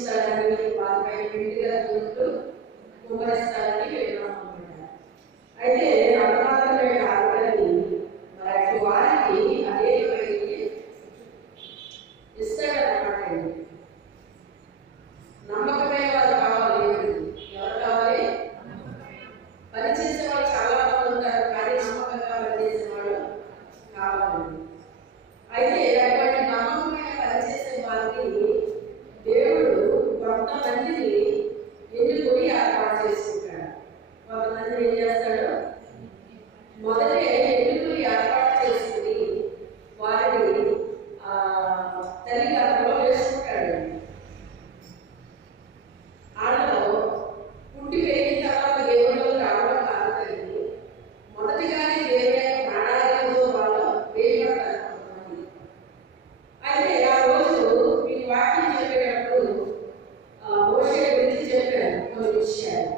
పూజిస్తాడని వారిపై పిండిగా తూర్పు కుమరిస్తాడని విన్నాం అన్నమాట. అయితే అది మాత్రమే కాదు కానీ మరి వారికి అదే ఇస్తాడన్నమాట. నమ్మకమైన వారు కావాలి. ఎవరు కావాలి? పనిచేసే వాళ్ళు చాలా మంది ఉంటారు, కానీ నమ్మకంగా పనిచేసే వాళ్ళు కావాలి. అయితే అటువంటి నమ్మకమైన పనిచేసే వారికి దేవుడు కొంతమందిని ఎన్నుకొని ఏర్పాటు చేసుకుంటాడు. కొంతమందిని ఏం చేస్తాడు? మొదటే ఎన్నుకొని ఏర్పాటు చేసుకుని వారిని తల్లి గర్భంలో వేసుకుంటాడు. వాళ్ళలో పుట్టి పెరిగిన తర్వాత దేవుళ్ళు రావడం కాదు కానీ మొదటిగానే దేవుని ప్రణాళికతో వాళ్ళు వేయబడతారు. అయితే ఆ రోజు మీకు వాక్యం చెప్పేటప్పుడు మోషే గురించి చెప్పాను కొన్ని విషయాలు.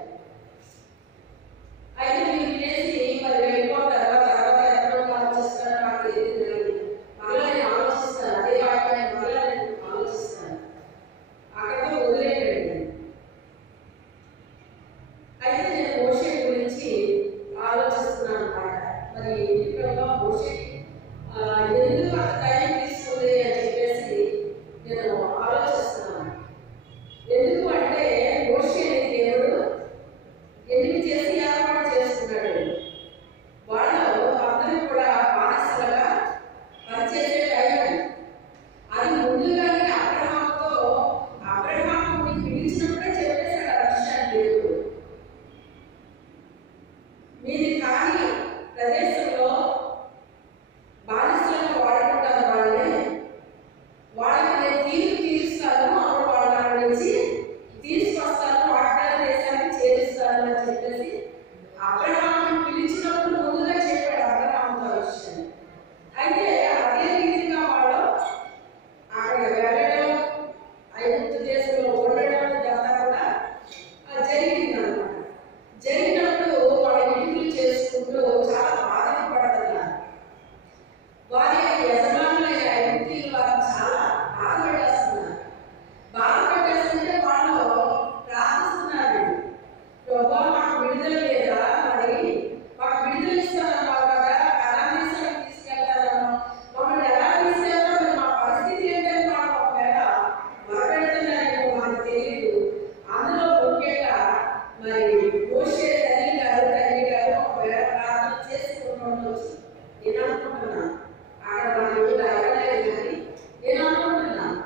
అయితే మీరు వినేసి మరి వెళ్ళిపోతారు. తర్వాత ఎంతో ఆలోచిస్తారు, నాకు తెలియదు. మళ్ళీ నేను ఆలోచిస్తాను, అదే వాక్యాన్ని మళ్ళీ నేను ఆలోచిస్తాను. అక్కడితో వదిలేయండి. అయితే నేను మోషే గురించి ఆలోచిస్తున్నాను అన్నమాట. మరి ఇక్కడ మోషే ఎందుకు అంత టైం తీసుకుంది అని చెప్పేసి నేను ఆలోచిస్తున్నాను. ఎందుకు అంటే మోషేని దేవుడు ఎన్నిక చేసి ఏర్పాటు చేసుకున్నాడు. వాళ్ళు అందరూ కూడా బానిసలుగా పనిచేసే టైం అది ముందుగానే అబ్రహాముని పిలిచినప్పుడే చెప్పేశాడు ఆ విషయాన్ని దేవుడు. మీది కాని ప్రదేశంలో బానిసలను వాడుకుంటాను, వాళ్ళకి నేను తీరుస్తాను, అప్పుడు వాళ్ళ నుంచి తీసుకొస్తాను, వాగ్దాన దేశానికి చేరుస్తాను అని చెప్పేసి అబ్రహాముని పిలిచినప్పుడు ముందుగా చెప్పాడు అబ్రహాముతో విషయాన్ని. అయితే అదే రీతిగా వాళ్ళు అక్కడ వెళ్ళడం, ఐగుప్తు దేశంలో ఉండడం ఇదంతా కూడా జరిగిందన్నమాట. జరిగినప్పుడు వాళ్ళ ఇంటిని చేసుకుంటూ చాలా బాధలు పడుతున్నారు. వారి యజమానులైన ఐగుప్తీయులు వారిని చాలా బాధపడేస్తుంటే వాళ్ళు ప్రార్థిస్తున్నారు, ప్రభా మాకు విడుదల లేదా, మరి మాకు విడుదల ఇస్తారన్నావు కదా, కనాను దేశానికి తీసుకెళ్తారన్నావు, మమ్మల్ని ఎలా తీసుకెళ్తావు, మా పరిస్థితి ఏంటంటే మాకు ఒకవేళ మొరపెడుతున్నారని మాకు తెలియదు. అందులో ముఖ్యంగా మరి మోషే తండ్రి గారు ఒకవేళ ప్రార్థన చేసుకుంటుండొచ్చు నేను అనుకుంటున్నాను. అక్కడ మనం అడగలేదు కానీ నేను అనుకుంటున్నాను.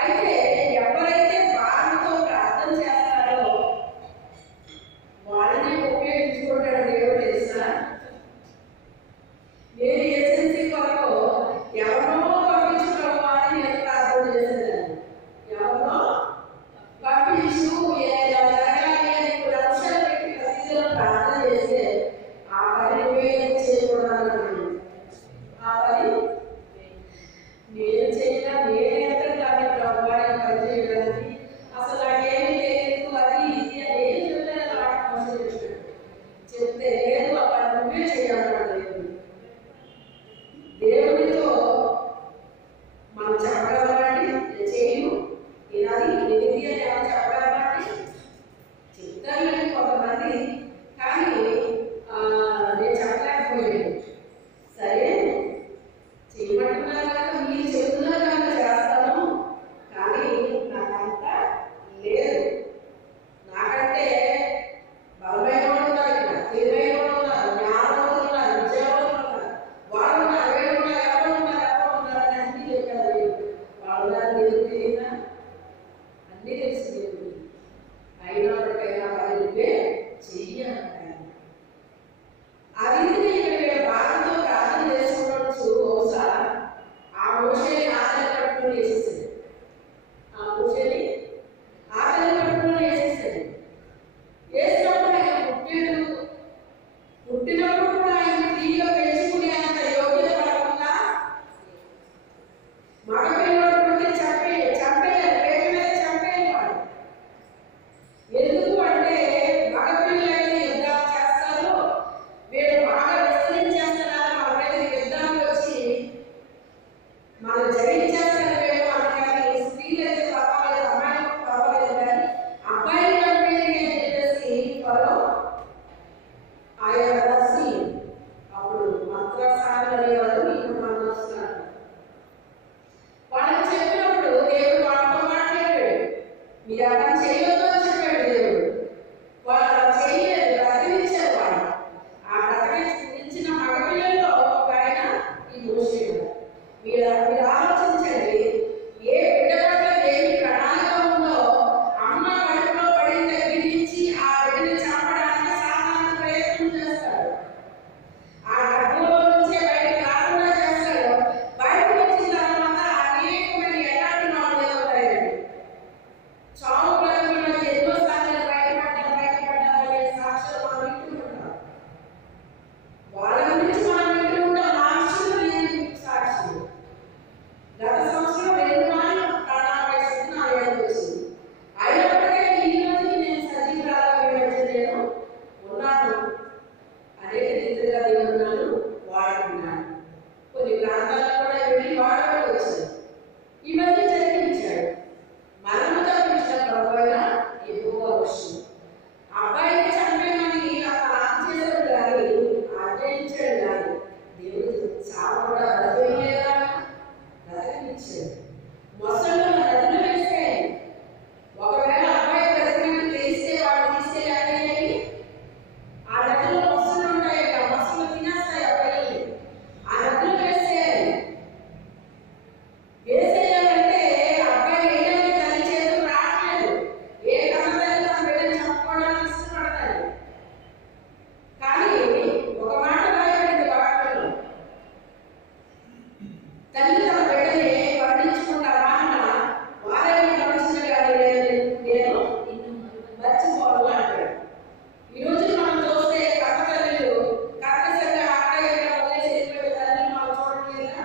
అయితే ఎవరైతే బాధతో ప్రార్థన చేస్తారో వాళ్ళని ఉపయోగించుకుంటాడు దేవుడు. తెలుసా, నేను ఏజెన్సీ కొరకు ఎవరినో పంపించుకోవడం అని నేను ప్రార్థన చేసేదాన్ని. ఎవరినో పంపించు జరగాలి అని కొన్ని అంశాలు పెట్టి ప్రతిదిన ప్రార్థన చేస్తే ఆ పని చేయకూడదు. ఆ పని నేను చేయగా నేనెంత కానీ ప్రభువాడి పని చేయడానికి అసలు నాకేమీ తెలియదు, అది ఇది అని ఏం చెప్పాను. నాకు మోసం చేశాడు. చెప్తే లేదు, ఆ పని నువ్వే చేయాలన్నాడు దేవుడితో. మనం చెప్పగలమండి, నేను చేయను, అది ఎనిమిది అని మనం చెప్పగలమండి, చెప్తాను కొంతమంది, కానీ నేను చెప్పలేకపోయాను. సరే చేయమంటున్నారు కనుక, మీరు చెప్తున్నారు కనుక చేస్తాను, కానీ నాకంత లేదు. నాకంటే బలమైన వాళ్ళు ఉన్నారు, ఇక్కడ తెలివైన వాళ్ళు ఉన్నారు, జ్ఞానవంతులు ఉన్నారు, విద్యావంతులు ఉన్నారు, వాళ్ళు ఉన్నారు, ఎవరు ఉన్నారు అని అన్ని చెప్పారు. వాళ్ళు ఉన్నారు, దేవుడు తెలియదా? అన్నీ తెలిసి దేవుడు. అయినప్పటికైనా వారిపై చెయ్యాలంటారు. ఆ రీతిని ఇక్కడ బాధతో ప్రార్థన చేసుకోవచ్చు. బహుశా ఆ మోషేని ఆకలి కట్టుకుని వేసేసాడు. ఆ మోషేని ఆకలి కట్టుకుని వేసేసాడు. వేసినప్పుడు ఆయన పుట్టినప్పుడు కూడా ఆయన ఫ్రీగా పెంచుకునే అంత యోగ్యత పడకుండా మగ పిల్లడు పుట్టి చంపేయాలి, పేరు మీద చంపేయాలి. మీరు అలా చేయొద్దు అని చెప్పాడు దేవుడు. వాళ్ళు అలా చేయలేదు, బ్రతికించారు వాళ్ళు. ఆ బ్రతికించిన మగపిల్లల్లో ఒక ఆయన ఈ మోషే. మీరు ఆలోచించండి, ఏ బిడ్డ పట్ల దేని ప్రణాళిక ఉందో అమ్మ కడుపులో పడిన దగ్గర నుంచి ఆ బిడ్డని చంపడానికి సాధారణ ప్రయత్నం చేస్తాడు. ఆ గర్భంలో నుంచే బయటకు రాకుండా చేస్తాడు. బయటకు వచ్చిన తర్వాత అనేకమైన ఎలాంటి వాళ్ళు ఏమవుతాయండి, చావు బ్రతుకుల మధ్య ఎన్నో సార్లు బయటపడ్డారనే సాక్ష్యాలు మనం వింటుంటాం. వాళ్ళ గురించి మనం వింటుంటాం. నా విషయంలో నేను సాక్షి. గత సంవత్సరం 2 మార్లు ప్రాణాపాయ స్థితి నా మీదకి వచ్చింది. అయినప్పటికీ ఈ రోజుకి నేను సజీవురాలుగా మీ మధ్య నేను ఉన్నాను. అనేక రీతిగా దేవుడు వాడుకున్నాను. కొన్ని ప్రాంతాల్లో కూడా వెళ్ళి వాడబడి వచ్చాను. ఈ మధ్య జరిగించాడు. మనము తప్పించిన ప్రభువైన యెహోవా విషయం. అబ్బాయిని చంపేమని అతను చేశాడు కానీ ఆజ్ఞయించాడు కానీ దేవుడు చావు కూడా బ్రతికేయలేదా? బ్రతికించాడు. మొసళ్ళు నదులు వేసాయి. ఒకవేళ అబ్బాయి బ్రతికినట్టు తెలిస్తే వాడు తీసుకెళ్ళి ఆ నదిలో మొసళ్ళు ఉంటాయి. ఆ మొసళ్ళు తినేస్తాయి అబ్బాయిని. ఆ నదులు వేసేయాలి. వేసేయాలంటే అబ్బాయి వేయడానికి తల్లి చేతులు రావట్లేదు. ఏ కన్నతల్లి తన బిడ్డను చంపుకోవడానికి ఇష్టపడతాడు. కానీ ఒక మాట రాయబడింది వాక్యంలో, తల్లి తన బిడ్డని వర్ణించుకుంటా మాట వారైనా గమనించిన కానీ నేను మర్చిపోను అంటాడు. ఈ రోజు మనం చూస్తే కన్న తల్లిలు కర్కశంగా ఆడగా వదిలేసి వెళ్ళిపోయే తల్లిని మనం చూడట్లేదా?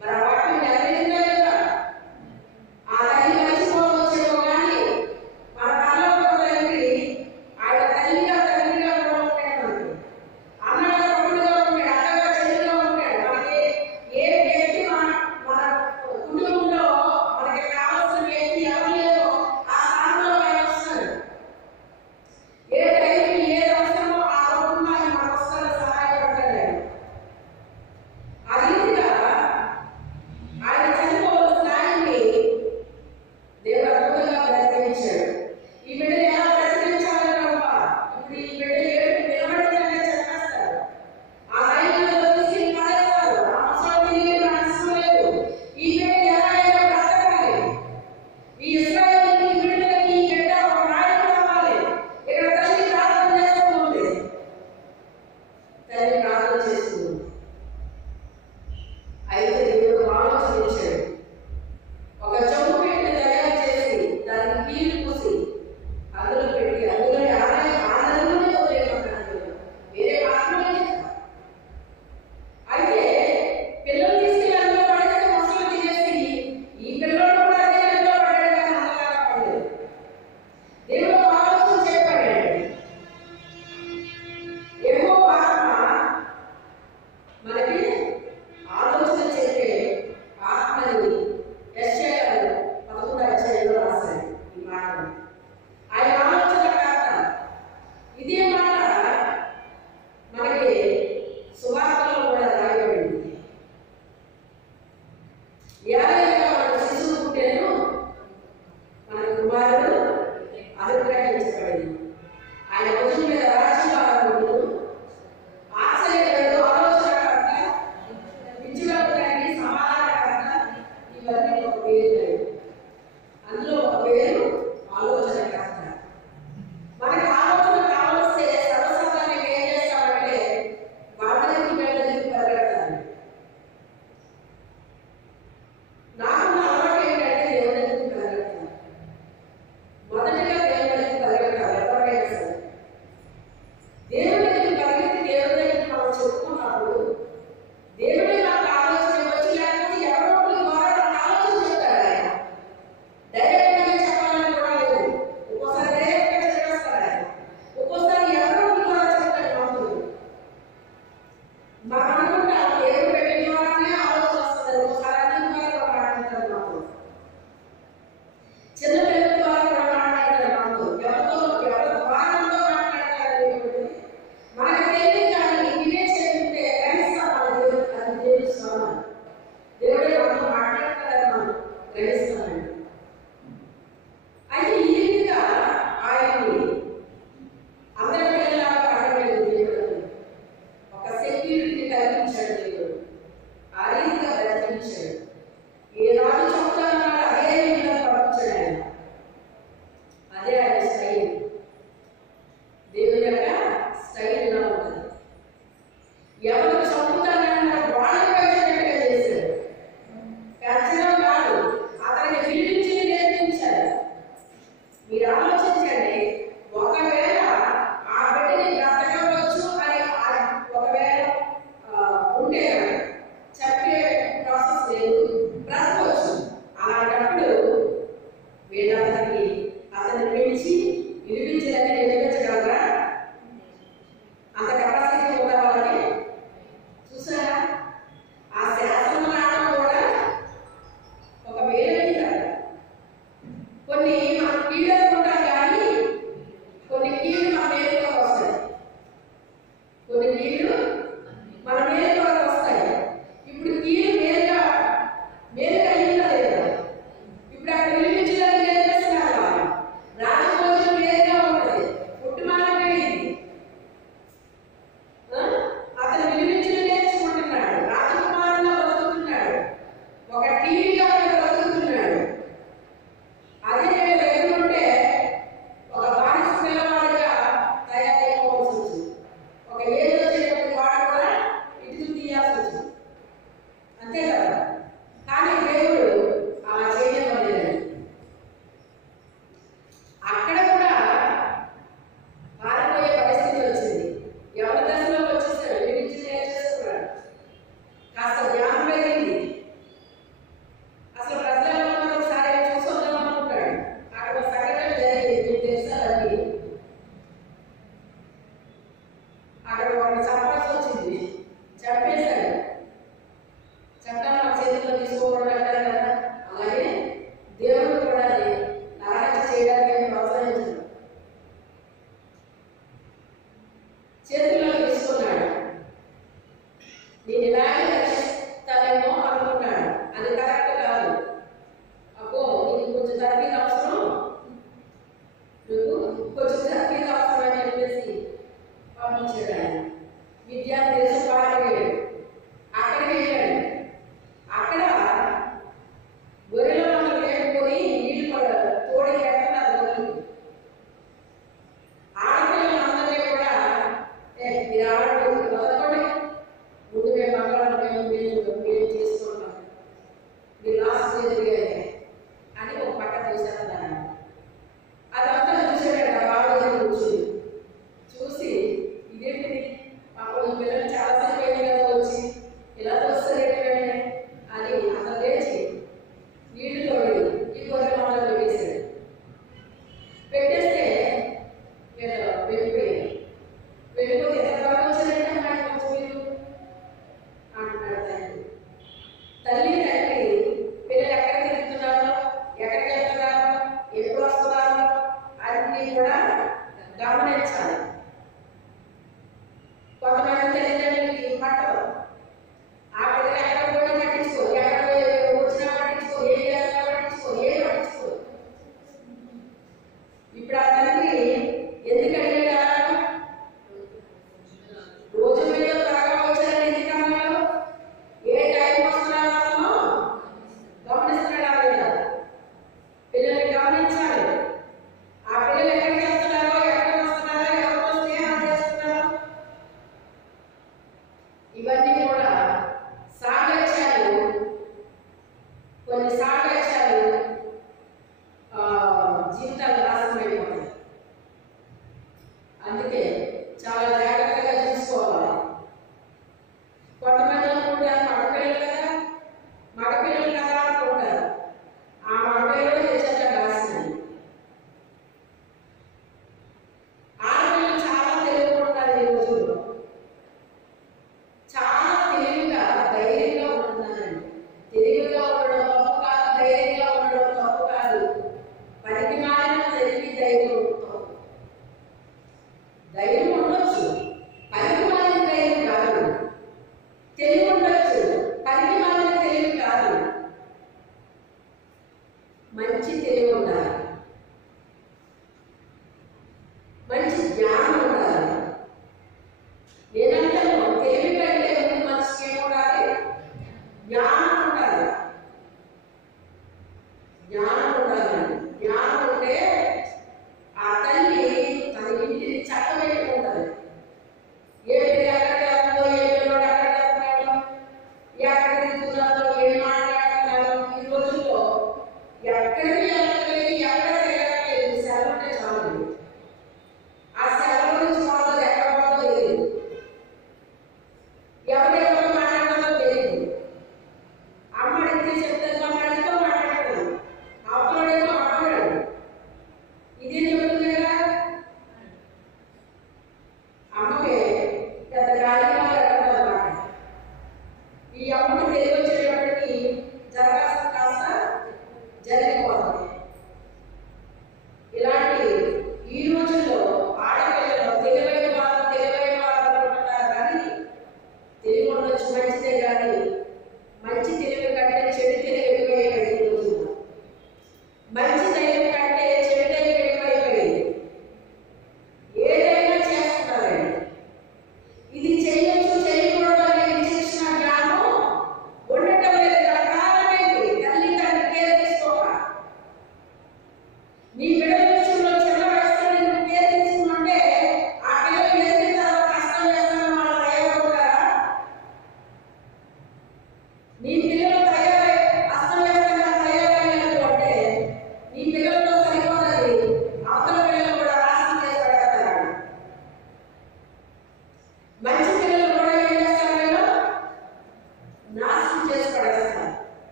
మరి ఆ వాటిని నెరవేరిందా లేదా? ఆ తల్లి మర్చిపోవచ్చేమో కానీ మన కళ్ళలో తల్లి ఆయన తల్లిగా కూడా ఉంటాడు. మనకి అన్నగా తమ్ముడుగా ఉంటాడు, అక్కగా చెల్లిగా ఉంటాడు. మనకి ఏ వ్యక్తి మన కుటుంబంలో మనకి కావాల్సిన వ్యక్తి ఎవరు లేదో ఆ స్థానంలో ఆయన వస్తాడు. ఏ టైంకి ఏది అవసరమో ఆ కుటుంబాన్ని మన వస్తాడు, సహాయపడతాడు. ఆ రీతిగా ఆయన చనిపోవలసిన ఆయన్ని దేవుడు అద్భుతంగా బ్రతికించాడు. ఈ బిడ్డని ఎలా బ్రతికించాలని ఇప్పుడు ఈ బిడ్డ ఏడు నిలబడిందనే చెప్పేస్తారు. ఆ రైతులలో తీసుకెళ్ళి పడేస్తారు. ఆ ముసలి నీళ్ళు నష్టలేదు. ఈ బిడ్డ ఎలా అయినా బ్రతకాలి. ఈ ఇశ్రాయేలు ఈ బిడ్డలకి ఈ బిడ్డ ఒక నాయకుడు అవ్వాలి. ఇక్కడ తల్లి ప్రార్థన చేస్తుంది. తల్లి ప్రార్థన చేస్తుంది. అయితే దేవుడు ఆలోచించాడు. ఒక చెంబు పెట్టి తయారు చేసి దానికి నీళ్లు పూసి అందులో పెట్టి అందులో ఆనందమే వదిలేమన్నాడు. వేరే మార్గమే లేదు. అయితే పిల్లలు తీసుకెళ్ళి అందులో పడేస్తే మొసలు తినేసి ఈ పిల్లలు కూడా అదే అందులో పడ్డాడు కానీ అందులో పడలేదు. దేవుడు ఒక ఆలోచన చెప్పాడండి. యెహోవా ఆత్మ మనకి ఆలోచన చెప్పే ఆత్మని యెషయా 11వ అధ్యాయంలో రాశాడు ఈ మాటను. ఆయన ఆలోచన కర్త. ఇదే మాట మనకి సువార్తలో కూడా రాయబడింది. ఏలయనగా మనకు శిశువు పుట్టెను, మన కుమారుడు అనుగ్రహించబడింది. ఆయన భుజం మీద రాజ్యభారం ఉండును. ఆశ్చర్యకరుడు, ఆలోచనకర్త, విద్యులకు తండ్రి, సమాధానకర్త. ఇవన్నీ ఒక పేరు. అందులో ఒక పేరు ఆలోచనకర్త. మనకి ఆలోచన కావలిస్తే సర్వసాధారణంగా ఏం చేస్తామంటే వాళ్ళకి వెళ్ళి పరిగెడతాను. నాకున్న అలవాటు ఏంటంటే దేవుడి దగ్గరికి పరిగెడతాను. మొదటిగా దేవుడి దగ్గరికి పరిగెడతాను ఎవరికైనా సరే. చేర్చడానికి అతన్ని పెంచి వినిపించడానికి నిర్మించగలరా? అంత కెపాసిటీ ఉన్న వాళ్ళని చూసారా? ఆ శాసనం రావడం కూడా ఒక వేరే కాదు. కొన్ని మనం కీళ్ళు అనుకుంటాం కానీ కొన్ని కీళ్ళు మన మేలుగా వస్తాయి, కొన్ని కీళ్ళు మన మేలుగా వస్తాయి. ఇప్పుడు కీళ్ళు మేలుగా అయ్యిందా లేదా? ఇప్పుడు అక్కడ నిర్మించడానికి నేర్పిస్తున్నారు. రాజభోజనం వేరుగా ఉంటుంది, పుట్టుమానం వేయింది. అతను నిర్మించడం నేర్చుకుంటున్నాడు, రాజకుమారులా బతుకుతున్నాడు, ఒక టీవీగా బతుకుతున్నాడు. అదే నేను దగ్గర ఉంటే ఒక బానిస పిల్లవాడిగా తయారైపోవాల్సి వచ్చింది. ఒక ఏజ్ వచ్చేటప్పుడు వాడు కూడా ఇటు తీయాల్సి వచ్చింది, అంతే కదా? కానీ దేవుడు అలా చేయలేదు. అక్కడ కూడా పారిపోయే పరిస్థితి వచ్చింది. ఎవరి దశలో వచ్చేసాడు, నిర్మించి నేర్చేసుకున్నాడు, కాస్త జ్ఞానం పెరిగింది. అసలు ప్రజలలో ఒకసారి చూసొద్దాం అనుకుంటాడు. అక్కడ ఒక సంఘటన జరిగింది, మీకు తెలుసా? అది అక్కడ ఒకరిని చంపాల్సి వచ్చింది, చంపేశాడు. చట్టాన్ని మన చేతుల్లో తీసుకోవడం అంటారు కదా, అలాగే దేవుడు కూడా నరహత్య చేయడానికి ప్రోత్సహించాడు. చేతుల్లో తీసుకున్నాడు. నేను ఇలాగే రక్షిస్తానేమో అనుకున్నాడు. అది కరెక్ట్ కాదు. అబ్బో నీకు కొంచెం తరఫీదు అవసరం, నువ్వు కొంచెం తరఫీదు అవసరం అని చెప్పేసి పంపించాడు. ఆయన విద్యార్థి దేశం పారిపోయాడు. అక్కడికి వెళ్ళాడు. అక్కడ గొర్రెల మందలు వేసుకొని నీళ్లు తోడి పెడుతున్నారు గొర్రెలు. ఆడపిల్లలందరినీ కూడా మీరు ఆడపిల్లలు వదలకోండి, ముందు మేము మంగళం మేము చేసుకుంటాం, మీరు లాస్ట్ ఎదిగారు అని ఒక పక్క చూసేస్తున్నారు. అదంతా చూసాడు. బాగా కూర్చుని చూసి ఇదేంటిది, పాపం ఈ పిల్లలు చాలాసేపు అయింది కదా వచ్చి ఇలా వస్తారేంటంటే అని అతను లేచి నీళ్లు తోడి ఈ గొర్రెల మందలు పెట్టేశాడు. పెట్టేస్తే వెళ్ళిపోయాడు. వెళ్ళిపోతే ఎంత త్వరగా వచ్చారంటే కొంచెం మీరు అంటున్నాడు తండ్రి. తల్లి తండ్రి పిల్లలు ఎక్కడికి వెళ్తున్నారు, ఎక్కడికి వెళ్తున్నారు, ఎప్పుడు వస్తున్నారు అన్నీ కూడా గమనించాలి. కొంతమంది తల్లిదండ్రులకి పట్టదు. ఆ పిల్లలు ఎక్కడ కూడా పట్టించుకో, ఎక్కడ వచ్చినా పట్టించుకో, ఏం చేసినా పట్టించుకో, ఏం పట్టించుకో. ఇప్పుడు ఆ తల్లి ఎందుకు అడిగాడా? రోజు మీద త్వరగా వచ్చారని ఎందుకు అన్నాడు? ఏ టైం వస్తున్నారో గమనిస్తున్నాడా లేదా? పిల్లల్ని గమనించాలి. ఆ పిల్లలు ఎక్కడికి వెళ్తున్నారో, ఎక్కడ వస్తున్నారో, ఎవరితో స్నేహం చేస్తున్నారో, ఇవన్నీ కూడా సాగత్యాలు. కొన్ని సాగత్యాలు జీవితాలు నాశనం అయిపోతాయి. అందుకే చాలా జాగ్రత్తగా చూసుకోవాలి. కొంతమంది అనుకుంటారు మగపిల్లలు కదా అనుకుంటారు. ఆ మగపిల్లలు తెచ్చాక రాసింది. ఆడపిల్లలు చాలా తెలివిగా ఉంటారు ఈ రోజుల్లో, చాలా తెలివిగా ధైర్యంగా ఉంటున్నారండి. తెలివిగా ఉండడం తప్పు కాదు, ధైర్యంగా ఉండడం తప్పు కాదు. పనికి మారిన తెలివి ధైర్యం తప్పు. ధైర్యం ఉండొచ్చు, పనికి మారిన ధైర్యం కాదు. తెలివి ఉండొచ్చు, పనికి మారిన తెలివి కాదు. మంచి తెలివి ఉండాలి, మంచి జ్ఞానం ఉండాలి. నేనంటాను తెలివి కంటే ముందు మనిషికి ఏం ఉండాలి? జ్ఞానం ఉండాలి. జ్ఞానం ఉండాలండి. జ్ఞానం ఉంటే ఆ తల్లి తన ఇంటిని చక్కబెట్టుకుంటుంది. ఏ పిల్ల ఎక్కడికి వెళ్తుందో, ఏ పిల్లడు ఎక్కడికి వెళ్తున్నాడో, ఎక్కడికి తిరుగుతున్నారో, ఏం మాట్లాడుతున్నారో, ఈ రోజుల్లో ఎక్కడికి వెళ్ళలేదు,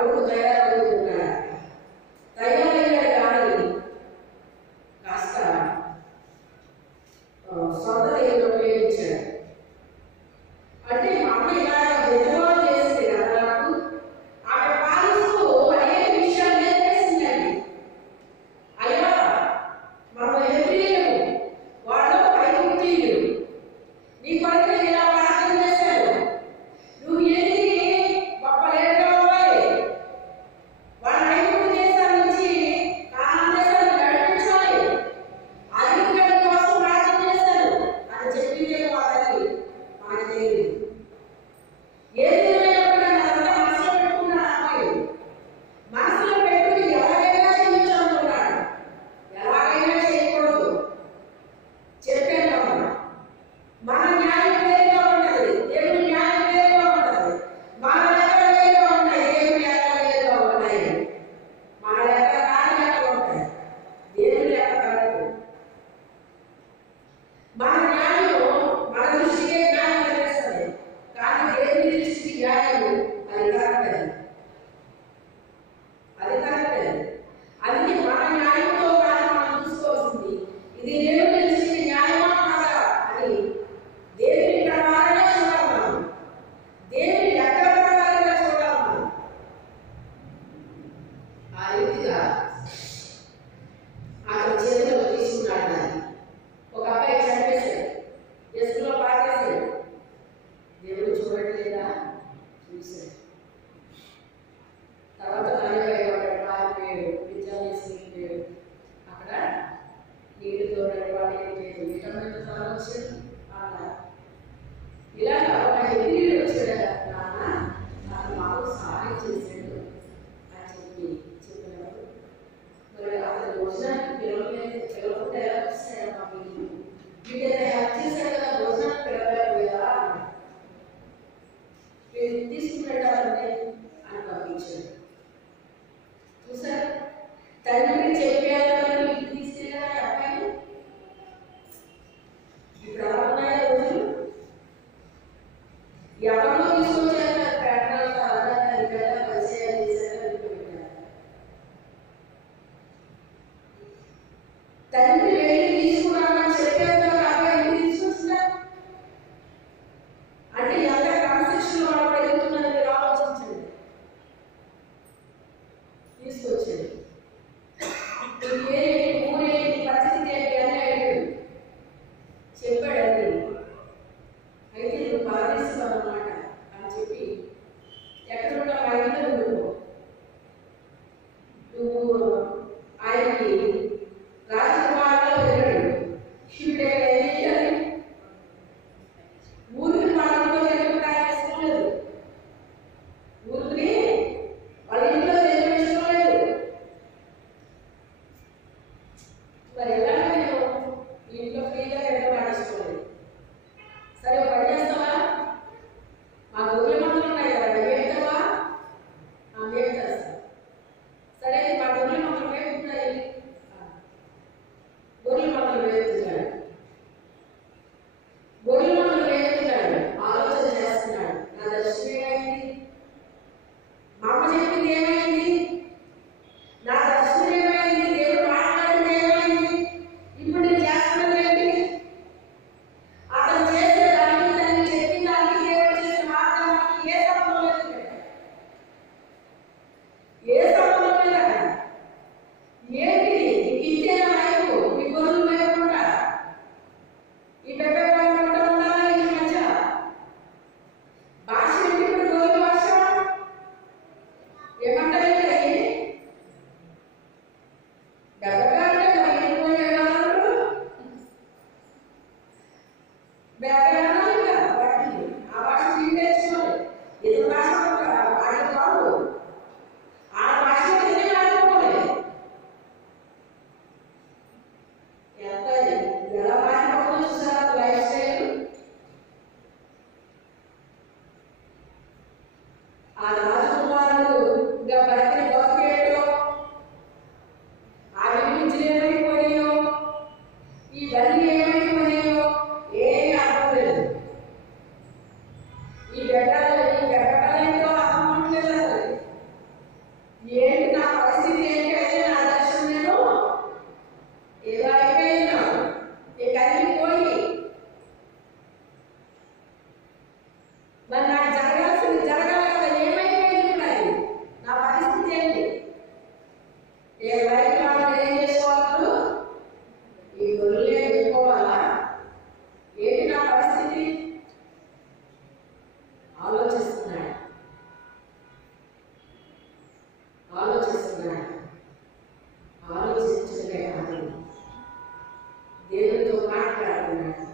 కొడుకు తయారవుతున్నాడు. తయారయ్యాడు కానీ కాస్త సొంత దేవుడు ఉపయోగించాడు. అంటే మా అమ్మ ఇలా విధవాలు చేసింది కదా నాకు. ఆమె పాలిస్తూ అనేక విషయాలు నేర్పేసిందండి. అయ్యా మనం హెబ్రీయులు, వాళ్ళు ఐగుప్తీయులు, నీ కొరకు ఇలా ప్రార్థన చేశారు, నువ్వు ఏంటి గొప్ప లేడుగా అవ్వాలి, వాళ్ళ ఐగుప్తు దేశం నుంచి కానాను దేశానికి నడిపించాలి, ఐగుప్తు కోసం ప్రార్థన చేశారు అని చెప్పిందే వాళ్ళకి మనకు తెలియదు. ఏదైనా అదంతా మనసులో పెట్టుకున్నాడు అమ్మాయి. మనసులో పెట్టుకుని ఎలాగైనా చేయించాలనుకున్నాడు. ఎలాగైనా చేయకూడదు చెప్పాను అమ్మ. మన న్యాయం వేరుగా ఉంటుంది, దేవుని న్యాయం వేరుగా ఉంటుంది. మన లెక్కలు వేరుగా ఉంటాయి, దేవుని లెక్కలు వేరుగా ఉంటాయి. మన లెక్క కాని లెక్కలు ఉంటాయి, దేవుని లెక్క కరెక్ట్. మన న్యాయం మన దృష్టికే న్యాయం కనిపిస్తుంది, కానీ దేవుని దృష్టికి న్యాయం అది కరెక్ట్. అది కరెక్ట్. అందుకే మన న్యాయంతో కానీ మనం చూసుకోవాల్సింది ఇది దేవుని దృష్టికి న్యాయమా కాదా అని దేవుని ప్రకారంగా చూడాలి. మనం దేవుని లెక్కల ప్రకారంగా చూడాలి. మనం ఆ రీతిగా అతని చేతిలో తీసుకున్నాడు. దాన్ని ఒక అబ్బాయి చంపేశాడు, ఎస్లో పాకేశాడు. దేవుడు చూడట్లేదా? చూశాడు. తర్వాత తల్లిపై మారిపోయాడు, విద్యాలయం అక్కడ నీళ్ళతో వాళ్ళు ఏం చేయదు, విటమిన్ తల వచ్చాడు అన్నారు. ఇలాగా ఒక హెబ్రీయుడు వచ్చాడు, నాన్న నాకు మాకు సహాయం చేశాడు అని చెప్పినప్పుడు మరి అతను భోజనానికి పిలవకుండా ఎలా వస్తాడు? మా మీకు ఏదైనా హెల్ప్ చేశాడు కదా, భోజనానికి పిలవలేకపోయారా అన్నాడు. తీసుకున్నాడంటే అని పంపించాడు. చూసారు, తండ్రికి చెప్పేదాన్ని ఇంటికి తీసుకెళ్ళా అబ్బాయి. ఇప్పుడు ఏంటి నా పరిస్థితి ఏంటి అయితే నా దర్శనం నేను ఏదో అయిపోయినా ఇక అన్ని పోయి మరి నాకు జరగాల్సింది జరగాలి కదా, ఏమైపోయింది మరి నా పరిస్థితి ఏంటి? ఏ లైఫ్ వాళ్ళు ఏం చేసుకోవాలి? ఈ గొర్రెలే వెళ్ళిపోవాలా? ఏంటి నా పరిస్థితి? ఆలోచిస్తున్నాడు ఆలోచించలే కాదు, దేవుడితో మాట్లాడుతున్నాడు.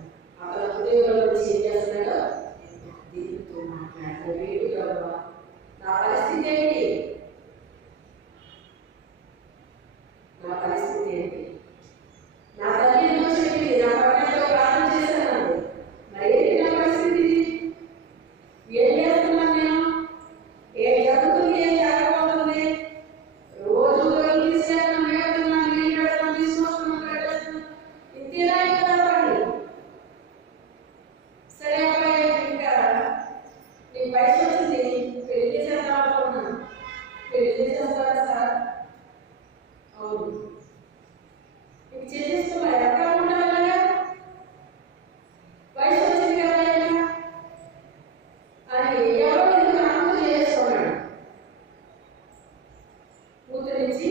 అతను హృదయంలో వచ్చి ఏం చేస్తున్నాడు? దేవుడితో మాట్లాడుతున్నాడు. నా పరిస్థితి ఏంటి? నా పరిస్థితి ఏంటి? నా తల్లి ఎన్నో చెప్పింది, నా పక్కనతో ప్రార్థన చేశాను, మరి ఏంటి నా పరిస్థితి? ఏం చేస్తున్నాను నేను? ఏం జరుగుతుంది? ఏం జరగబోతుంది? రోజు గొర్రెలు తీసుకెళ్తున్నాను, మేపుతున్నాను, నీళ్ళు పెడతాను, తీసుకొస్తున్నాను, పెట్టేస్తున్నాను, ఇంతేనా ఇంకా పని? సరే అబ్బాయి, ఇంకా నీకు వయసు వచ్చింది, పెళ్లి చేసేద్దాం అనుకున్నాను. పెళ్లి చేసేస్తారా సార్? అవును. నీకు చేసేస్తున్నా ఎక్కడ ఉండాలగా? వయసు వచ్చింది కదా అని ఎవరో ఎందుకు అనుమతి చేసుకున్నాడు. కూతురించి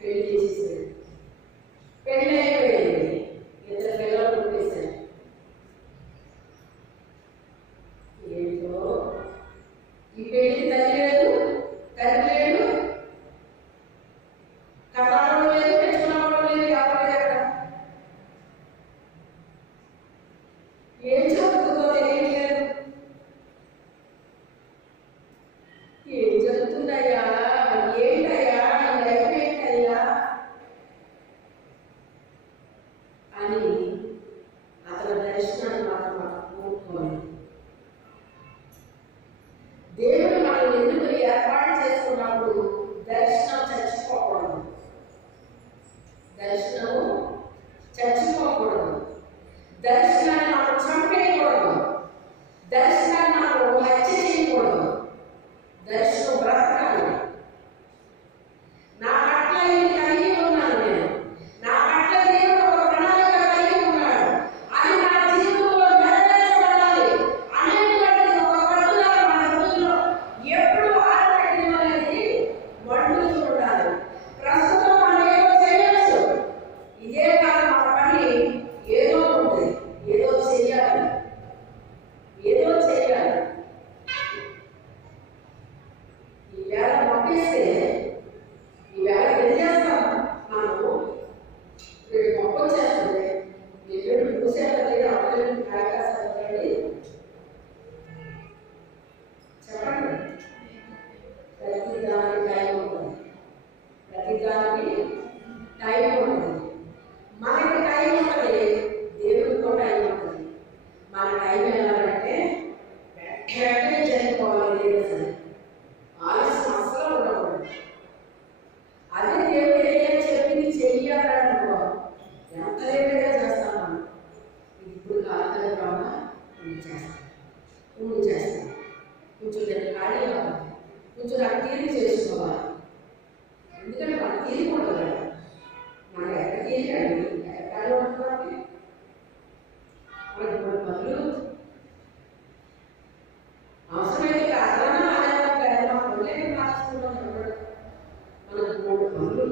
పెళ్లి చేసేసాడు. పెళ్లి అయిపోయింది, ఇద్దరు పిల్లలు పుట్టేశారు. ఏంటో ఈ పెళ్లికి తల్లి లేదు, తండ్రి లేడు, కథావడం లేదు, తెచ్చుకున్నవడం లేదు, ఎవరు లేరు. ఏం జరుగుతుందో తెలియట్లేదు. ఏం జరుగుతుందయ్యా? ఏంటయ్యా? లైఫ్ ఏంటయ్యా అని అతని దర్శనాన్ని మాత్రం కోరుకోవాలి. దేవుడు మనల్ని ఎందుకు ఏర్పాటు చేసుకున్నప్పుడు దర్శనం చచ్చిపోకూడదు. దర్శనము చచ్చిపోకూడదు. దర్శనాన్ని మనం చంపేయకూడదు. దర్శనాన్ని మనం హత్య చేయకూడదు. దర్శనం బ్రతకాలి. నా పట్ల ఇది కలిగి ఉన్నాను నేను, నా పట్ల దేవుడు ఒక ప్రణాళిక కలిగి ఉన్నాడు, అది నా జీవితంలో నెరవేర్చబడాలి అనేటువంటిది ఒక పట్టుదల మన హృదయంలో ఎప్పుడు ఆరబెట్టిన అనేది మండుతూ ఉండాలి. ప్రస్తుతం మనం ఏదో చేయవచ్చు, ఇదే కాదు మన పని, ఏదో ఉంది, ఏదో చేయాలి, ఏదో చేయాలి. ఈవేళ మొక్కేస్తే ఈవేళ ఏం చేస్తాం మనము? రేపు మొక్క వచ్చేస్తుంది, ఎల్లుండి పూసేస్తుంది, అప్పుడు కాయకాస్తుంది. చెప్పండి. ప్రతి దానికి టైం ఉంటుంది, ప్రతి దానికి టైం ఉంటుంది. మనకి టైం ఉంటుంది, దేవుడికో టైం ఉంటుంది. మన టైం ఎలాగంటే వెంటనే చనిపోవాలి, లేదు సరే ఆలస్యం అసలు ఉండకూడదు. అదే దేవుడు ఏదైనా చెప్పింది చెయ్యాలనుకో, ఎంత లేటుగా చేస్తాం మనం. ఇది ఇప్పుడు కాదు బాగా చేస్తాం, కొంచెం నేను ఖాళీ అవ్వాలి, కొంచెం నాకు తీరిక చేసుకోవాలి. ఎందుకంటే మన తీరిక ఉండదు కదా, మనకి ఎక్కడ తీరికండి, ఎక్కడ ఉంటున్నాం మనకి కొన్ని పనులు అవసరమైతే అదన మనకు 3 పనులు.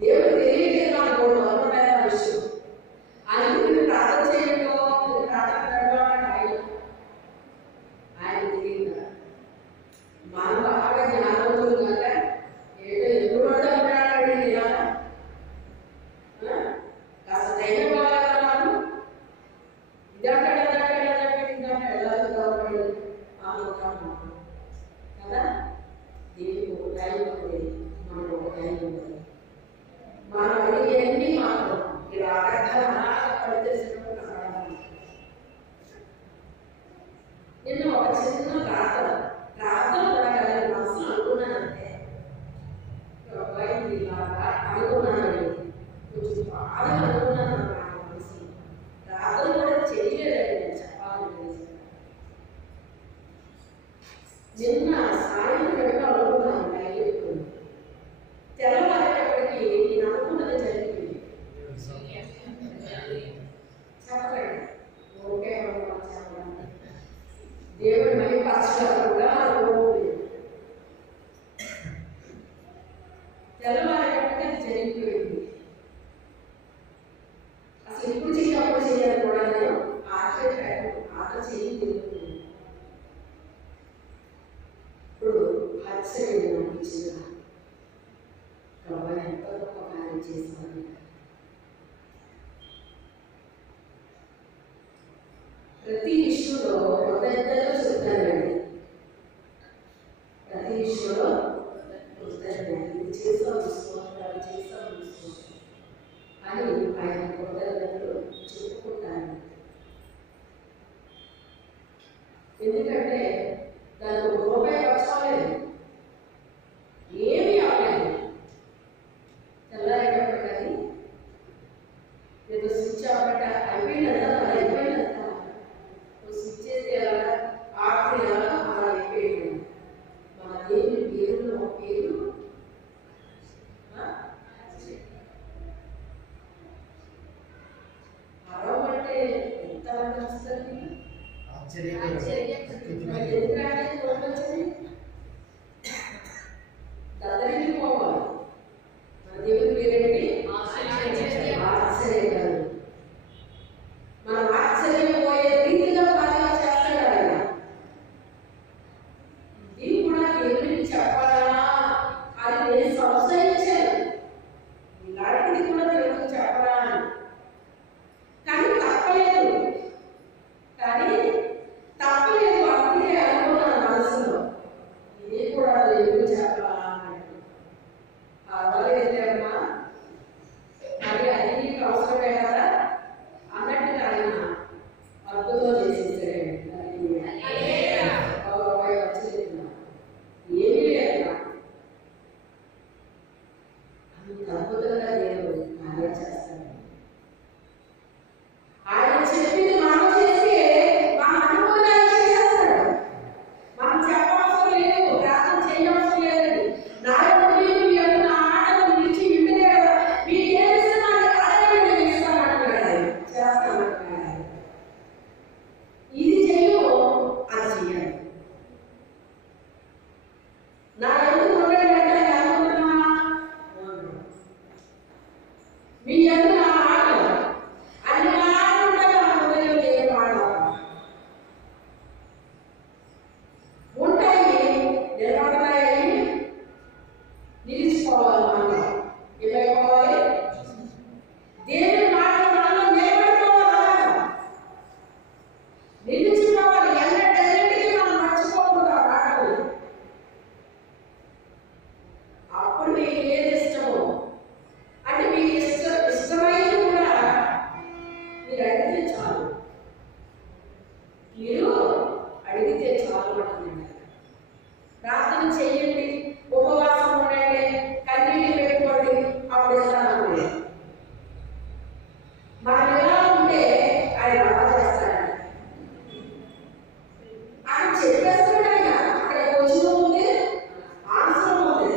దేవుడు తెలియలేదు మనకు 3 పనులు విషయం. అందుకు మీరు ప్రార్థన చేయడంలో, ప్రార్థన పెట్టడం ఆయన తెలియదు. మనం బాగా జ్ఞానవంతులు కనుక ఏదో ఎప్పుడు ఉంటాడండి ఇలా కాస్త ధైర్యం కావాలి కదా. మనం ఇదంటాడు కదా. దీనికి ఒక టైం ఉంటుంది, మనకు ఒక టైం ఉంటుంది. మనం అడిగేవన్నీ మాత్రం ఇలా పడితేసినప్పుడు నిన్న ఒక చిన్న ప్రార్థన కూడా కదా మనసులో అనుకున్నానంటే, అబ్బాయి ఇలాగా అనుకున్నానండి, కొంచెం బాగా అనుకున్నాను అన్నమాట మనసులో. ప్రార్థన కూడా చేయలేదండి నేను చెప్పాలని. నిన్న సాయంత్రం అనుకున్నాను తెల్లవారేటప్పటికి అది జరిగిపోయింది. అసలు ఎప్పుడు చేయప్పుడు చేయాలి కూడా నేను ఆర్డర్ చేయింది. ఇప్పుడు ఆశ్చర్యం అనిపించింది. ప్రభు ఎంత గొప్ప కార్యం చేస్తాను. ప్రతి విషయంలో కృతజ్ఞతలు చెప్తానండి. ప్రతి విషయంలో కృతజ్ఞతలు చేస్తాం చూసుకోవాలి, చేస్తాం చూసుకోవాలి అని ఆయన కృతజ్ఞతలు చెప్పుకుంటాను. ఎందుకంటే దానికి ఒక రూపాయి ఖర్చుకోలేదు, ఏమీ అవ్వలేదు. తెల్లారేటప్పటికీ ఏదో స్విచ్ అవ్వట అయిపోయినంత అయిపోయినంత స్విచ్ చేస్తే ఎలాగా ఆఫ్ ఎలాగా అలా అయిపోయింది. మన దేవుని పేరులో పేరు అరవంటే ఎంత వస్తుంది. దద్దరిల్లిపోవాలి. మన దేవుని పేరేంటి? ఆశ్చర్యకరం. మనం ఆశ్చర్యపోయే రీతిగా కార్యాలు చేస్తాడు ఆయన. ఇది కూడా దేవునికి చెప్పాలా అని నేను సంశయించాను. ఇలాంటిది కూడా దేవునికి చెప్పాలా అని. కానీ తప్పలేదు అందుకే అనుకున్నాను మనసులో, ఇది కూడా దేవునికి చెప్పాలా అన్నట్టు. పర్వాలేదు అమ్మా, మరి అది నీకు అవసరమే కదా అన్నట్టుగా ఆయన అద్భుతం చేసేసాడు. ఏమీ లేదు, అంత అద్భుతంగా దేవుడు కార్యం చేస్తాడు. ఆయన చెప్పింది మనం చేసి మన అనుభవాలు చేసేస్తాడు. మనం చెప్పవసరం లేదు, ప్రార్థన చేయవసరం లేదండి. నా ఆటలు నిలిచి ఇంటిదే కదా, మీకు ఏమిస్తే నాకు అడగండి, నేను ఇస్తానంటున్నాడు, చేస్తానంటున్నాడు. ఇది చెయ్యు, అది చెయ్యాలి. నా ఎందుకు ఉండండి అంటే అనుకుంటున్నా, మీ ఎందుకు నా మాటలు అన్ని మాటలు ఉంటాయి. మన హృదయంలో దేవుని మాటలు ఉంటాయి, నిలబడతాయి, నిలిచిపోవాలి. మనం ఏమైపోవాలి? దేవుని మాటలు మనలో నిలబడిపోవాలి, నిలిచిపోవాలి. ఎన్నటికీ మనం మర్చిపోకూడదు ఆ మాటలు. అప్పుడు మీకు ఏది ఇష్టమో అంటే మీకు ఇష్టమైనది కూడా మీరు అడిగితే చాలు, మీరు అడిగితే చాలు అంటున్నాడు. ప్రార్థన చెయ్యండి, ఉపవాసం ఉండండి, కన్నీళ్ళు పెట్టుకోండి, అప్పుడు ఇస్తాను. మనం ఎలా ఉంటే ఆయన అలా చేస్తాడు. ఆయన చెప్పేస్తాడు. ఆయన అక్కడ క్వశ్చన్ ఉంది, ఆన్సర్ ఉంది.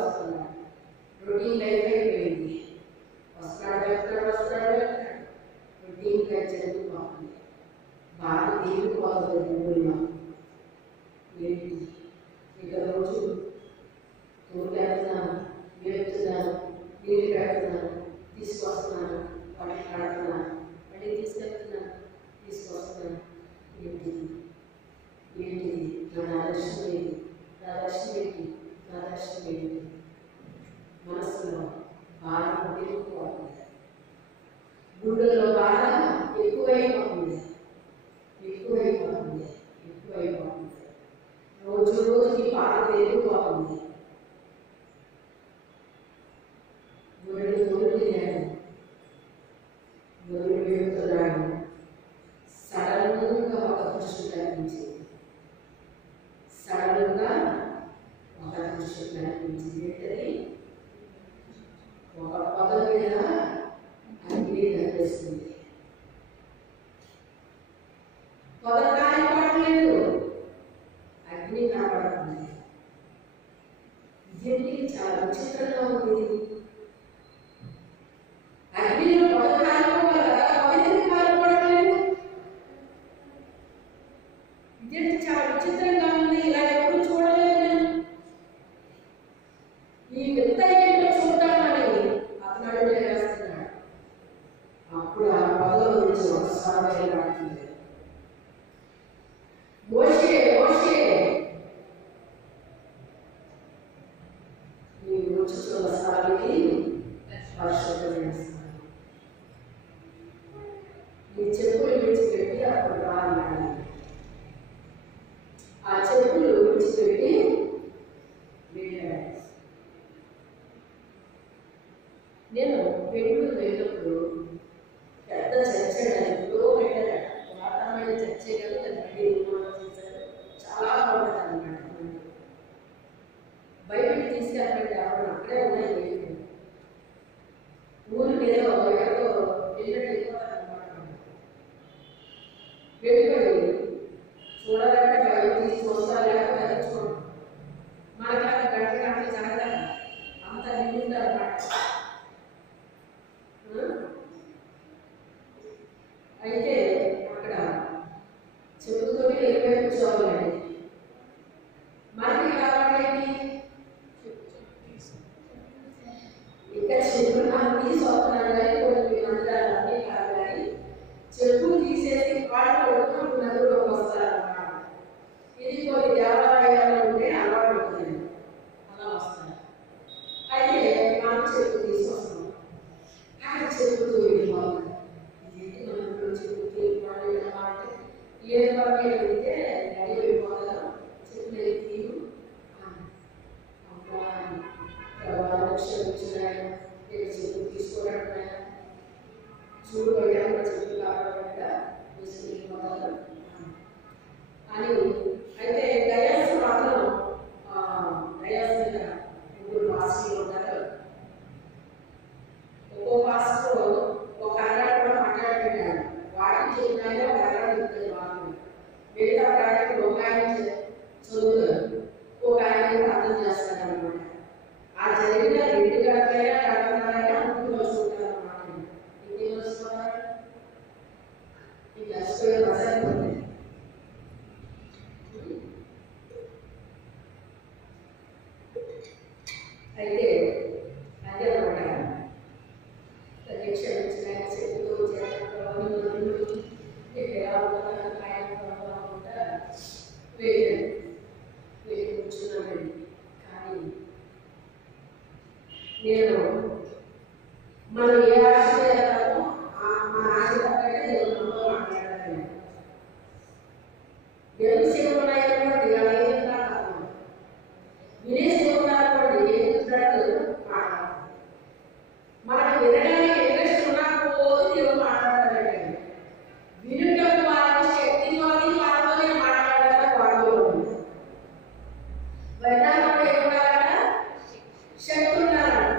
వస్తున్నాడు. రొటీన్ లైఫ్ అయిపోయింది. వస్తున్నాడు వెళ్తున్నాడు. రొటీన్ లైఫ్ జరుగుతుంది. బాగా తీరిపోతుంది ఊళ్ళో. ఏంటి ఇక రోజు తోడుకెళ్తున్నాను, వేపుతున్నాను, నీళ్ళు పెడుతున్నాను, తీసుకొస్తున్నాను, వాటికి కడుతున్నాను, మళ్ళీ తీసుకెళ్తున్నాను, తీసుకొస్తున్నాను. ఏంటిది నా దర్శనం ఏంటి? నా దర్శనం ఏంటి? మనసులో బాధ పెరిగిపోతుంది, గుండెలో బాధ ఎక్కువైపోతుంది. రోజుకి బాధ పెరిగిపోతుంది. గొర్రెలు వేపుతున్నాడు. సడన్గా ఒక దృష్టి కనిపించింది. ఏంటది? ఒక పొద మీద అగ్ని కనిపిస్తుంది. పొద కాలిపడలేదు, అగ్ని కనపడుతుంది. ఇదేంటి చాలా విచిత్రంగా ఉంది. అగ్నిలో పొద కాలిపోవాలి కదా, పొదకి కాలిపడలేదు. ఇదేంటి చాలా విచిత్రంగా ఉంది, ఇలా ఎప్పుడు చూడలేదు నేను. ఈ వింత ఏంటో చూద్దామని అతను అడుగు వేస్తున్నాడు. అప్పుడు ఆ పొదలో నుంచి ఒక స్వరం పడుతుంది. మోషే నీ వచ్చుతున్న స్థలాన్ని పరిశుభ్రం చేస్తాను. నీ చెప్పులు విడిచిపెట్టి అప్పుడు రాన్నాడు. ఆ చెప్పులు విడిచిపెట్టి వెళ్ళాడు. నేను బెంగళూరు వెళ్ళినప్పుడు పెద్ద చర్చ ఎప్పుడో పెట్టారు. వాతావరణ చర్చ కదా, దాన్ని నిర్మాణం చేశారు. చాలా బాగుంటుంది అన్నమాట. బయటకు తీసుకెళ్ళండి, అప్పుడు అక్కడే ఉన్నాయి. బయట ఊరి మీద ఎక్కడో వెళ్ళిపోతారు అన్నమాట. వెళ్ళిపోయి చూడాలంటే బయట తీసి వస్తారు, లేకపోతే చూడండి. మనకి అక్కడ గంటలు జరగదు, అంత నిండు అన్నమాట. అయితే అక్కడ చెప్పుతో వెళ్ళిపోయి కూర్చోవాలండి. మనకి కావాలండి ఇక్కడ చెప్పులు నాకు తీసుకొస్తున్నాను కానీ కొన్ని మందిరాలన్నీ కాదు, కానీ చెప్పులు తీసేసి వాళ్ళు కొడుకుని నదులోకి వస్తారన్నమాట. ఇది కొన్ని దేవాలయాలు ఉంటే అలవాటు ఉంటుంది, అలా వస్తారు. అయితే మనం చెప్పు తీసుకొస్తాం, అక్కడ చెప్పుతూ వెళ్ళిపోవాలి. ఇదేంటి మనం ఇప్పుడు చెప్పుతూ వెళ్ళిపోవాలి అంటే ఏ పని వెళ్తే రెడీ వెళ్ళిపోతారు, చెప్పులు తీరు ప్రభావం క్షమించినాయన, నేను చెప్పులు తీసుకోవడం చూడు వెళ్ళాక చెప్పులు కావాలంట తీసుకెళ్ళిపోతారు అని. అయితే డయాస్ మాత్రం డయాస్ మీద ముగ్గురు పాస్టర్లు ఉంటారు. ఒక్కో పాస్టర్ ఒక అన్నాడు కూడా మాట్లాడుతున్నాడు. వాటికి చెప్పినాయో ఒక అన్నాడు చెప్తుంది మాకు. మిగతా ప్రాణానికి ఒక ఆయన చదువుతారు, ఒక ఆయన కూడా అర్థం చేస్తారు అన్నమాట. ఆ జరిగిన 2 గంటలైనా 2:30 ముందుకు వస్తుంటారు అన్నమాట. ఇంకేం వస్తున్నారు, ఇంకా సరిపోతుంది. అయితే అదే అన్నమాట. క్షమించిన చెప్పుతో ఎలా ఉంటుందా వెళ్ళి కూర్చున్నానండి. కానీ నేను మనం ఏ ఆశ చేస్తామో మన ఆశ తగ్గట్టే దేవునితో మాట్లాడాలి. దేవుని సేవలు ఉన్నాయనుకోండి, అలా ఏం కాదు. వినే సేవలు అనుకోండి, ఏం మాట్లాడతారు. మనకు వినడానికి ఇంట్రెస్ట్ ఉన్నప్పుడు దేవుడు మాట్లాడాలంటే వినుటకు వారి శక్తితోని వారితోనే మాట్లాడాలని వాడుతూ ఉంటుంది. వినడానికి ఏముండాలంట? శక్తి ఉండాలంట.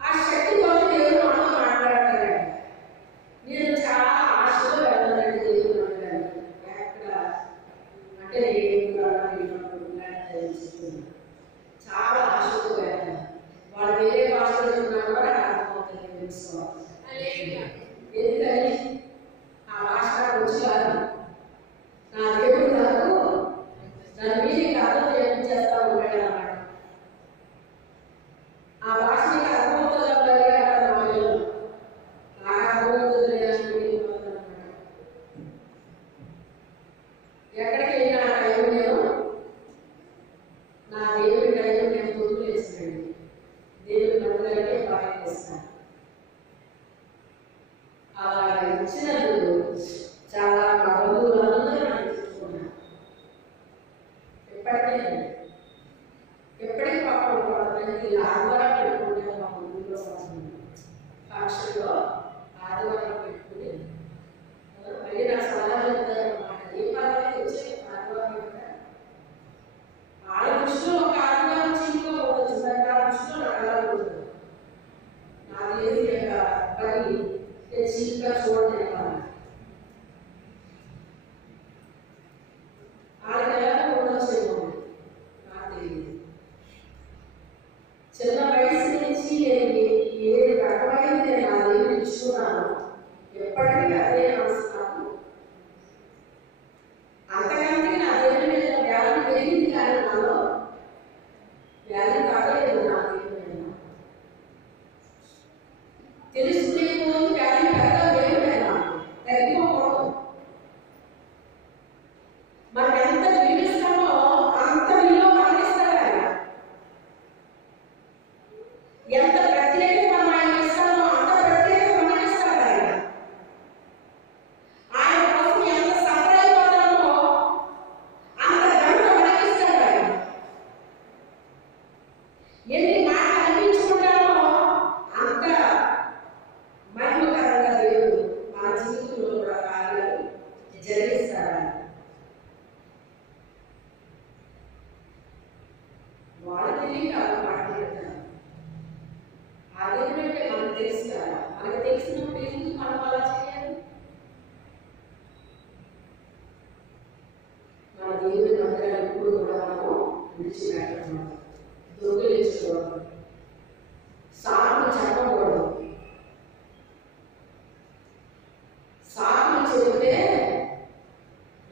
ఆ శక్తితో దేవుడు మనతో మాట్లాడాలంట. చేస్తున్నాను. చాలా ఆశతో వెళ్తాను. వాళ్ళు వేరే భాషలో ఉన్నా కూడా నాకు అర్థమవుతుంది తెలుసుకోవాలి. ఎందుకని ఆ భాష వచ్చి కాదు, నా దేవుడు నాకు నన్ను మీకు అర్థం చేస్తా ఉంటాడు అన్నమాట. ఆ భాష మీకు అర్థమవుతుంది అన్నమాట. నాకు అర్థమవుతుంది లేదన్నమాట. ఎక్కడికి వెళ్ళినా ఆ టైం నేను నా దేవుడి టైం నేను పొద్దులు వేస్తాను. దేవుడి నమ్మకాలకే బాగా చేస్తాను. అలా ఇచ్చినందుకు చాలా మా బంధువులందరూ నాకు చెప్పుకున్నాను. ఎప్పటికీ పాపం కొంతమంది ఆదివారం పెట్టుకుంటే మా ఊళ్ళో ఫంక్షన్లో ఆదివారం పెట్టుకుని మళ్ళీ నా సలహా చెప్తారు అన్నమాట. ఏ పర్వాలేదు వచ్చే ఆదివారం వాళ్ళ దృష్టిలో ఒక ఆదివారం చీపుగా ఉండొచ్చు, కానీ నా దృష్టిలో నాకు అలా ఉంటుంది. నా దేవుడి యొక్క పని చీపుగా చూడండి వాళ్ళకి ఎలా ఉండొచ్చేమో నాకు తెలియదు. చిన్న వయసు నుంచి నేను ఏది రకమైంది నా దేవుడు ఇచ్చుకున్నాను, ఎప్పటికీ అదే ఆశిస్తాను. అంతకంటే నా దేవుడి మీద వ్యాధి పెరిగింది, కానీ నాలో వ్యాధి తగ్గలేదు. నా దేవుడి మీద తెలుసుకునే పోదు వ్యాధి తగ్గలేదు, తగ్గిపోకూడదు. మనం ఎంత విలువిస్తామో అంత విలువ మనకి ఇస్తాడు ఆయన. ఎంత ప్రత్యేకత మనం ఆయన ఇస్తామో అంత ప్రత్యేకత మనకి ఇస్తాడు ఆయన. ఆయన కోసం ఎంత సఫర్ అయిపోతామో అంత ఘనత మనకి ఇస్తాడు ఆయన. ఎన్ని మాటలు అనిపించుకుంటామో అంత మహిమకరంగా దేవుడు మన జీవితంలో కూడా కార్యాలు జరిగిస్తాడు ఆయన. వాళ్ళు తెలియక అలా మాట్లాడతారు. ఆ దేవుడు అంటే మనకు తెలుసు కదా, మనకు తెలిసినప్పుడు ఎందుకు మనం అలా చేయాలి? మన దేవుడి మందిరాలు ఎప్పుడు కూడా మనము విడిచిపెట్టకూడదు, దొంగిలించకూడదు, సాకులు చెప్పకూడదు. సాకులు చెబితే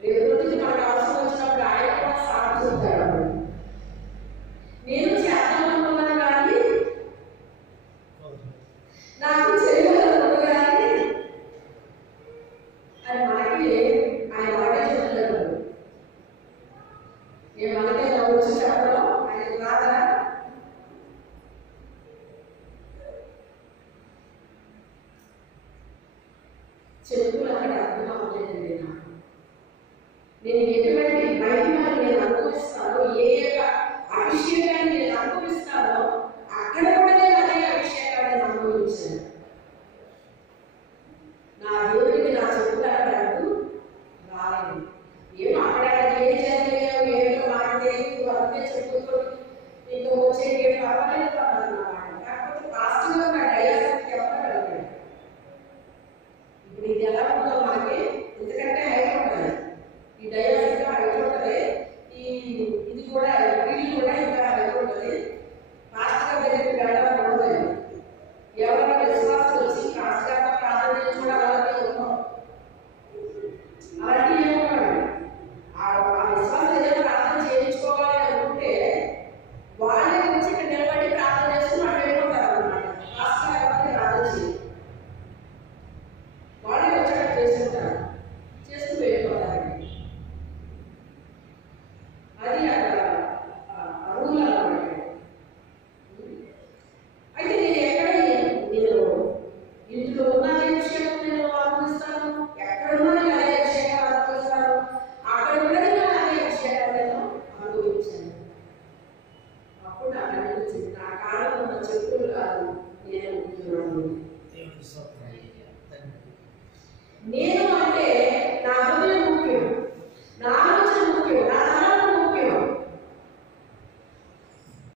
రేపు రోజుకి మనకు అవసరం వచ్చినప్పుడు ఆయన కూడా సాకు చెప్తాడు. నేను చేద్దామనుకున్నాను కానీ నాకు చేయాలనుకున్నాను కానీ అది మనకి ఆయన అలాగే చెప్తాడు. నేను మనకే వచ్చి చెప్పడం ఆయన కాదా? చెప్పులు అక్కడ అర్థం అవ్వలేదండి నాకు. నేను ఎటువంటి మహిమను నేను అనుభవిస్తానో, ఏ యొక్క అభిషేకాన్ని నేను అనుభవిస్తానో అక్కడ కూడా నేను అదే అభిషేకాన్ని అనుభవించాను. నా దేవుడికి నా చెప్పులు అక్కడ రాలేదు. ఏమో అక్కడ ఏం చదివావు, ఏమో మాకే అంతే చెప్పుతో నీకు వచ్చే ఏం పర్వాలేదు అన్నమాట. కాకపోతే పాజిటివ్గా నా డయాసెట్ చెప్పగలిగాడు. ఇప్పుడు ఇది ఎలా ఉందో మనకి, ఎందుకంటే హైట్ ఉంటుంది, ఈ డయాసెట్ హైట్ ఉంటుంది, ఇది కూడా వీళ్ళు కూడా ఇంకా హైట్ ఉంటుంది. పాస్టర్ దగ్గరికి వెళ్ళడం ఉండదు. ఎవరైనా విశ్వాసం వచ్చి పాస్టర్ గారితో ప్రార్థన చేసి కూడా అలాగే ఉన్నాం, అలాంటి ఏమన్నాడు. ఆ విశ్వాసం ఏదైనా ప్రార్థన చేయించుకోవాలి అనుకుంటే వాళ్ళే వచ్చి ఇక్కడ నిలబడి ప్రార్థన చేస్తూ మనం వెళ్ళిపోతారు అన్నమాట. పాస్టర్ గారి ప్రార్థన చేసి వాళ్ళే వచ్చాక చేస్తుంటారు, చేస్తూ వెళ్ళిపోతారండి. అది అక్కడ రూల్ అన్నమాట. అయితే నేను ఎక్కడ నేను ఇంట్లో ఉన్న విషయం నేను అనుభవిస్తాను, ఎక్కడ ఉన్నది అదే విషయాన్ని అనుభవిస్తాను, అక్కడ ఉన్నది అదే విషయాన్ని నేను అనుభవించాను. అప్పుడు నాకు అనిపించింది నా కాలం ఉన్న చెప్పులు కాదు నేను నేను